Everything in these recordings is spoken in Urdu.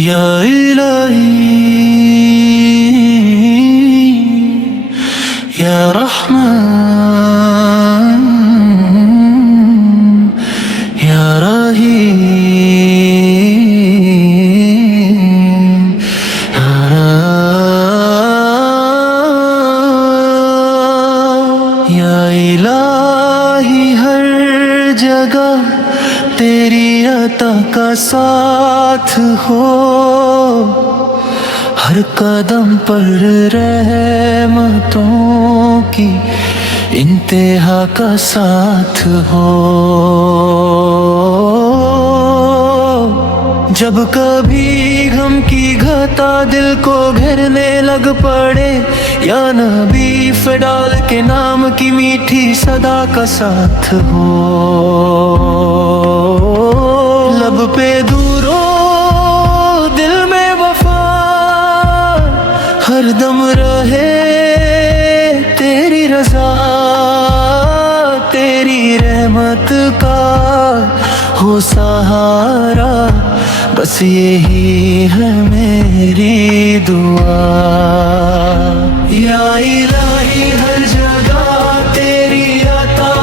یا الہی یا رحمان یا رحیم یا الہی ہر جگہ تیری عطا کا ساتھ ہو، ہر قدم پر رحمتوں کی انتہا کا ساتھ ہو۔ جب کبھی غم کی گھٹا دل کو گھیرنے لگ پڑے، یا نبی فڈال کے نام کی میٹھی صدا کا ساتھ ہو۔ لب پہ دورو دل میں وفا ہر دم رہے، تیری رضا تیری رحمت کا ہو سہارا، بس یہی ہے میری دعا۔ یا الہی ہر جگہ تیری عطا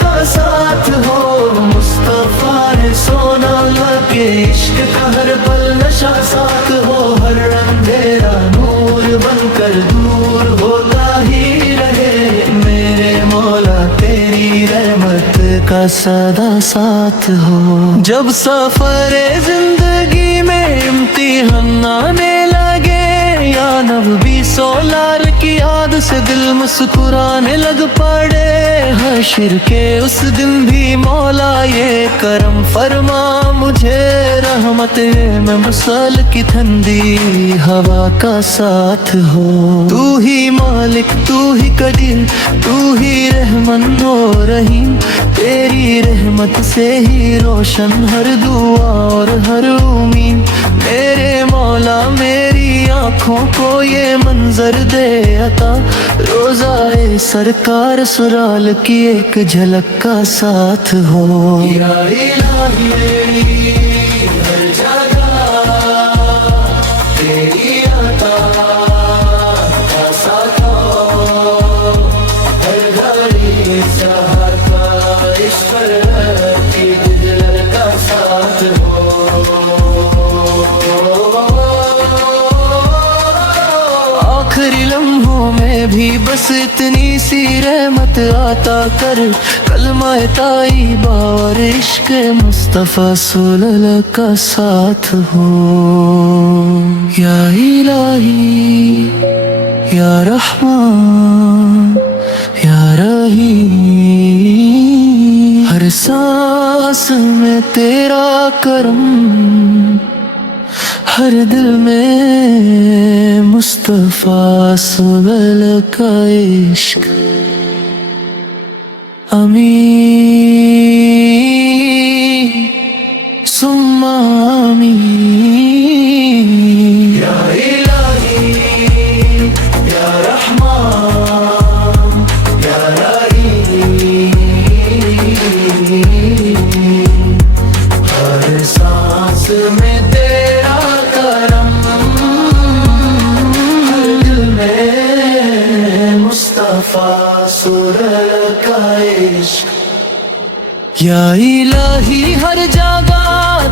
کا ساتھ ہو، مصطفیٰ سونا اللہ کے عشق کا ہر پل نشہ ساتھ ہو، ہر اندھیرا نور بن کر دور ہوتا ہی رہے، میرے مولا تیری رحمت کا سدا ساتھ ہو۔ جب سفر زندگی میں امتحان آنے لگے، یا نبی سولار کی یاد سے دل مسکرانے لگ پڑے، حشر کے اس دن بھی مولا یہ کرم فرما مجھے، رحمت میں مسل کی ٹھنڈی ہوا کا ساتھ ہو۔ تو ہی مالک تو ہی قدیر تو ہی رحمن و رحیم، تیری رحمت سے ہی روشن ہر دعا اور ہر امید، میرے مولا میری آنکھوں کو یہ منظر دے عطا، روزائے سرکار سرال کی ایک جھلک کا ساتھ ہو۔ یا الہی ہر جگہ تیری عطا کا ساتھ ہو، ہر گھڑی سحر کا عشق کی جھلک کا ساتھ ہو۔ آخری لمحوں میں بھی بس اتنی سی رحمت عطا کر، کلمہ طیبہ اور عشق مصطفیٰ صلی اللہ کا ساتھ ہو۔ یا الہی یا رحمان یا رحیم، ہر سانس میں تیرا کرم، ہر دل میں مصطفیٰ صلی اللہ کا عشق، آمین ثم آمین۔ یا الہی یا رحمان یا رحیم، ہر سانس میں تیرا کرم، ہر دل میں مصطفیٰ صلی کا عشق۔ یا الہی ہر جگہ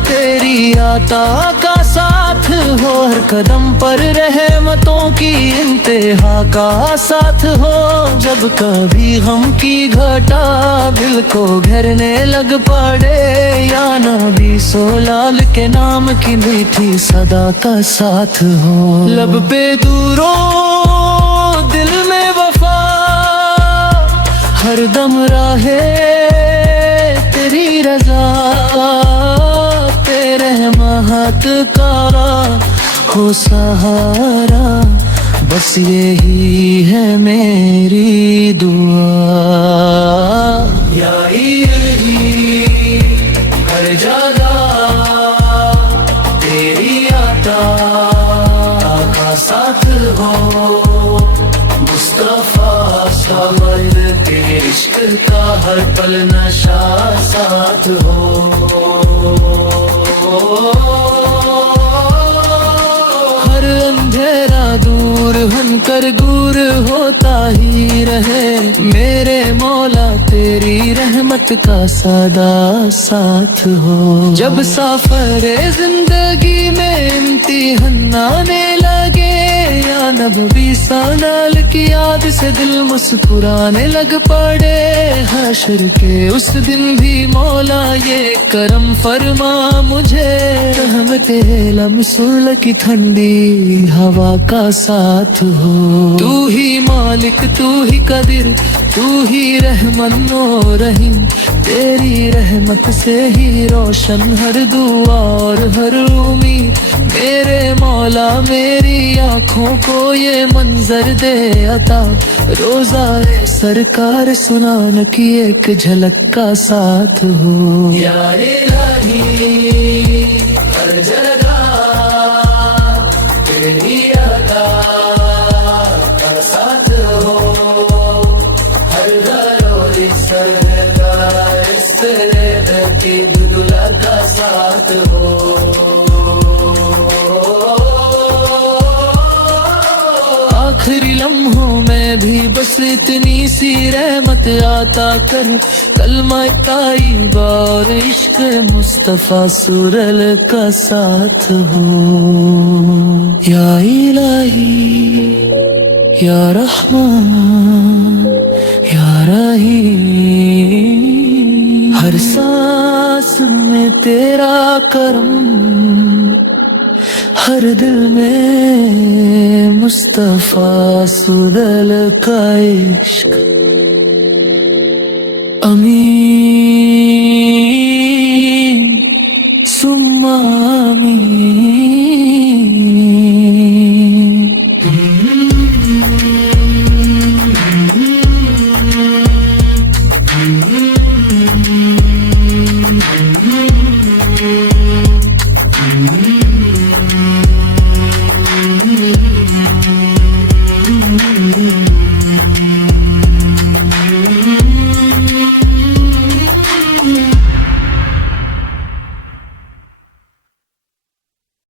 تیری عطا کا ساتھ ہو، ہر قدم پر رحمتوں کی انتہا کا ساتھ ہو، جب کبھی غم کی گھٹا دل کو گھیرنے لگ پڑے، یا نبی سولال کے نام کی میٹھی صدا کا ساتھ ہو۔ لب پہ دورو دل میں وفا ہر دم راہے، تیری رضا تیرے رحمت کا ہو سہارا، بس یہی ہے میری دعا۔ یا الہی ہر جگہ تیری عطا کا ساتھ ہو، مصطفیٰ شامل کے عشق کا ہر پل نشہ ساتھ ہو۔ بن کر گور ہوتا ہی رہے میرے مولا تیری رحمت کا سادہ ساتھ ہو جب سفر زندگی میں امتحان آنے لگے یا نبوی سانال کی یاد سے دل مسکرانے لگ پڑے حشر کے اس دن بھی مولا یہ کرم فرما مجھے رحمت لمسول کی ٹھنڈی ہوا کا ساتھ ہو تو ہی مالک تو ہی قدر تو ہی رحمن و رحیم تیری رحمت سے ہی روشن ہر دعا اور ہر امید میرے مولا میری آنکھوں کو یہ منظر دے عطا روزہ سرکار سنان کی ایک جھلک کا ساتھ ہو یا الہی ہر جگہ تیری ادا کا ساتھ ہو ہر گھر سرکار اس کی دلہ کا ساتھ ہو آخری لمحوں میں بھی بس اتنی سی رحمت عطا کر کلمہ طیبہ اور عشق مصطفیٰ سورل کا ساتھ ہو یا الہی یا رحمان یا رحیم ہر سانس میں تیرا کرم ہر دل میں مصطفیٰ سدل کا عشق امین ثم